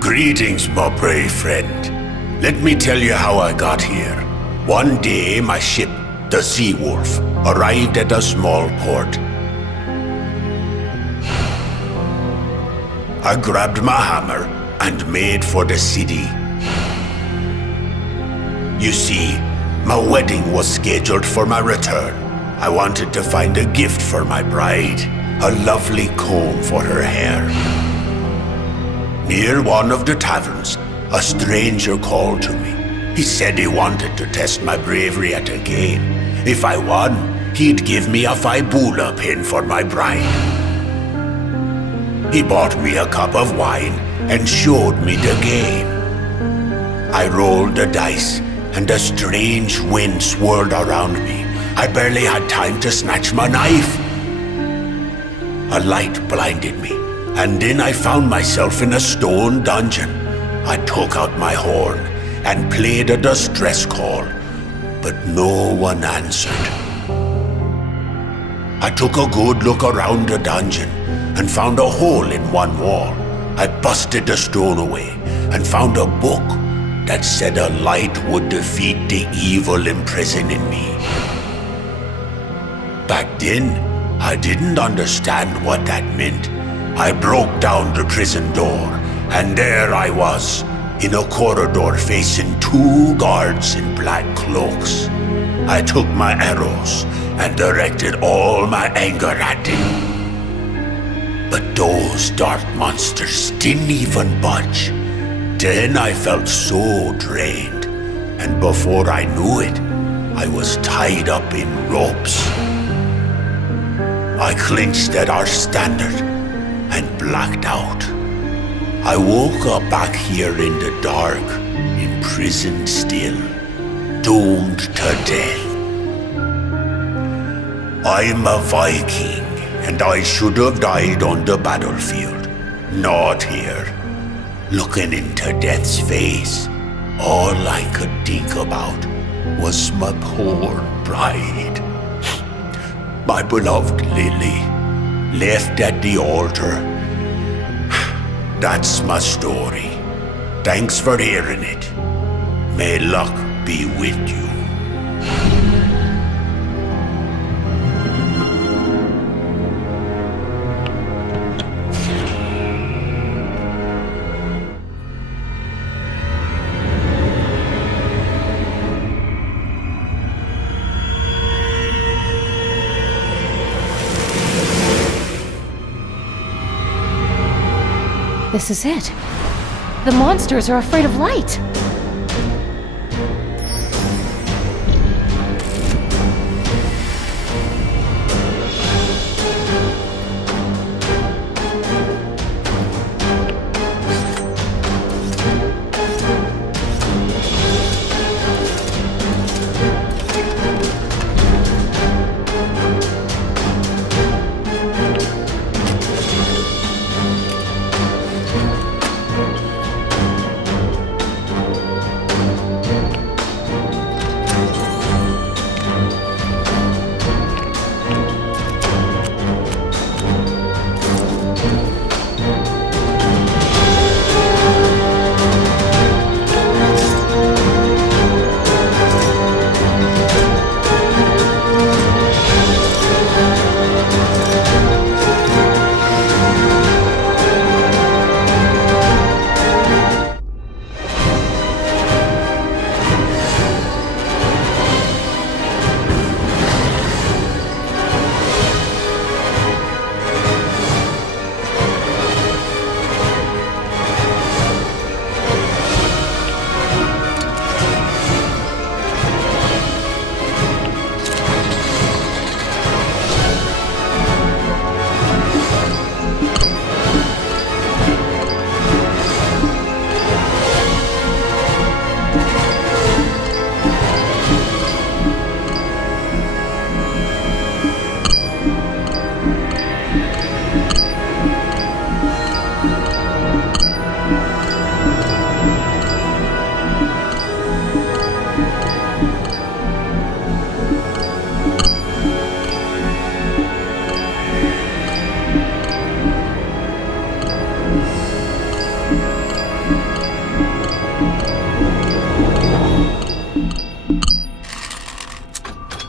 Greetings, my brave friend. Let me tell you how I got here. One day, my ship, the Sea Wolf, arrived at a small port. I grabbed my hammer and made for the city. You see, my wedding was scheduled for my return. I wanted to find a gift for my bride, a lovely comb for her hair. Near one of the taverns, a stranger called to me. He said he wanted to test my bravery at a game. If I won, he'd give me a Faibula pin for my bride. He bought me a cup of wine and showed me the game. I rolled the dice, and a strange wind swirled around me. I barely had time to snatch my knife. A light blinded me, and then I found myself in a stone dungeon. I took out my horn and played a distress call, but no one answered. I took a good look around the dungeon and found a hole in one wall. I busted the stone away and found a book that said a light would defeat the evil imprisoning me. Back then, I didn't understand what that meant. I broke down the prison door, and there I was, in a corridor facing two guards in black cloaks. I took my arrows and directed all my anger at them. But those dark monsters didn't even budge. Then I felt so drained, and before I knew it, I was tied up in ropes. I clinched at our standard and blacked out. I woke up back here in the dark, imprisoned still, doomed to death. I'm a Viking, and I should have died on the battlefield, not here, looking into death's face. All I could think about was my poor bride, my beloved Lily, left at the altar. That's my story. Thanks for hearing it. May luck be with you. This is it. The monsters are afraid of light.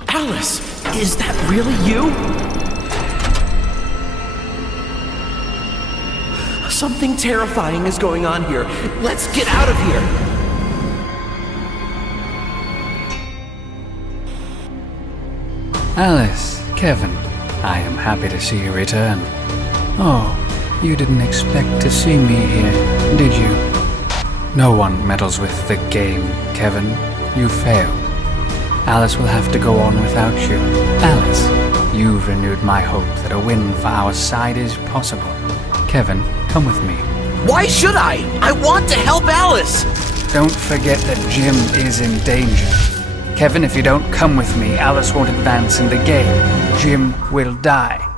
Alice, is that really you? Something terrifying is going on here. Let's get out of here. Alice, Kevin, I am happy to see you return. Oh, you didn't expect to see me here, did you? No one meddles with the game, Kevin. You failed. Alice will have to go on without you. Alice, you've renewed my hope that a win for our side is possible. Kevin, come with me. Why should I? I want to help Alice! Don't forget that Jim is in danger. Kevin, if you don't come with me, Alice won't advance in the game. Jim will die.